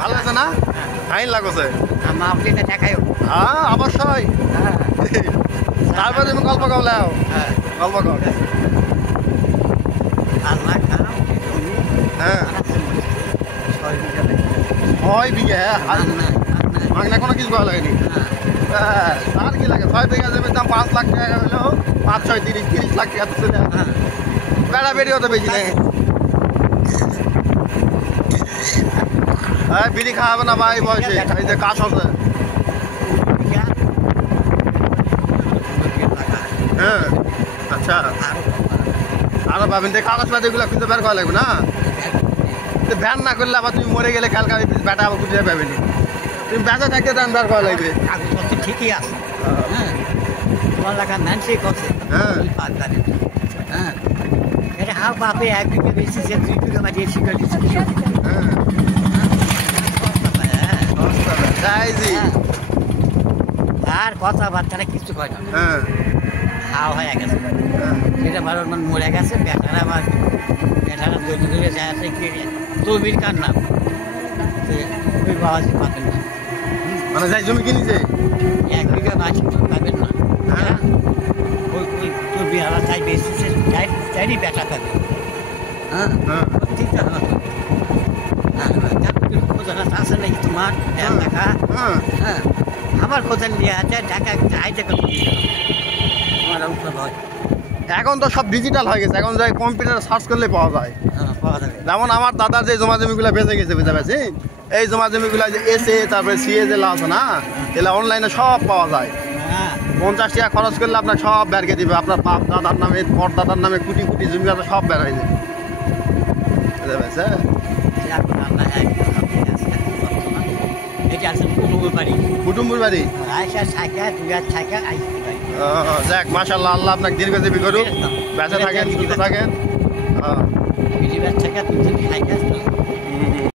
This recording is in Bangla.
ভালো আছে না ফাইন লাগছে মা আপনি দেখাই হ্যাঁ অবশ্যই তারপরে তুমি গল্প করলাও গল্প কর আল্লাহ খাম হ্যাঁ 6 বিঘা মাগনা কোনো কিছু ভালো লাগেনি তার কি লাগে 6 বিঘা জমির দাম 5 লাখ টাকা হলো 5 6 30 লাখ টাকা তো বেড়া বেরিয়ে তো বেশি নেই হ্যাঁ বিড়ি খাওয়াবে না ভাই বয়সে এই যে কাজ আছে হ্যাঁ আচ্ছা আরো পাবেন দেখ কাগজপাতি এগুলো খুঁজে বের করা লাগবে না ভ্যান না করলে আবার তুমি মরে গেলে কালকে ব্যাটা আবার খুঁজে পাবেনি তুমি বেঁচে থাকতে দাম বের করা লাগবে কাগজপত্র ঠিকই আছে হ্যাঁ তোমার লেখা মানুষই করছে হ্যাঁ হ্যাঁ এটা হাও বাপে 1 বিঘা বেশি যে 2 বিঘা বাড়িয়ে শিখে দিচ্ছে হ্যাঁ আর কথাবার্তা কিছু কয় না হ্যাঁ খাওয়া হয়ে গেছে সেটা বারোর মান মরে গেছে বেটারা আমার বেটারা দৈন্য ধরে যায় আছে কি তবির কার নাম ওই বাবাজি পাবেন না মানে যাই জমি কিনেছে 1 বিঘা বাঁচি পাবেন না হ্যাঁ ওই ওই তবি আলা চাই বেশি চাইনি বেটা পাবে হ্যাঁ হ্যাঁ ঠিক আছে আছে নাকি তোমার দেখা হ্যাঁ হ্যাঁ আমার কোথায় নিয়ে আছে ঢাকা আইতে তোমার উত্তর হয় এখন তো সব ডিজিটাল হয়ে গেছে এখন যাই কম্পিউটারে সার্চ করলে পাওয়া যায় পাওয়া যাবে যেমন আমার দাদার যে জমা জমিগুলো বেঁচে গেছে বুঝতে পারছি এই জমা জমিগুলো যে এসে তারপরে সিএ যেগুলো আছে না এগুলো অনলাইনে সব পাওয়া যায় হ্যাঁ 50 টাকা খরচ করলে আপনার সব বেরকে দিবে আপনার বাপ দাদার নামে পর দাদার নামে কোটি কোটি জমি আছে সব বের হয়ে যাবে বুঝতে পারছে এটা আছে কুটুম্বের বাড়ি কুটুম্বুর বাড়ি আয়সা থাকা দুয়ার থাকা আইসি বাড়ি যাক মাশাআল্লাহ আল্লাহ আপনাকে দীর্ঘজীবী করুক বেঁচে থাকেন সুস্থ থাকেন বিজেপির থাকা 2 দিন খাইতে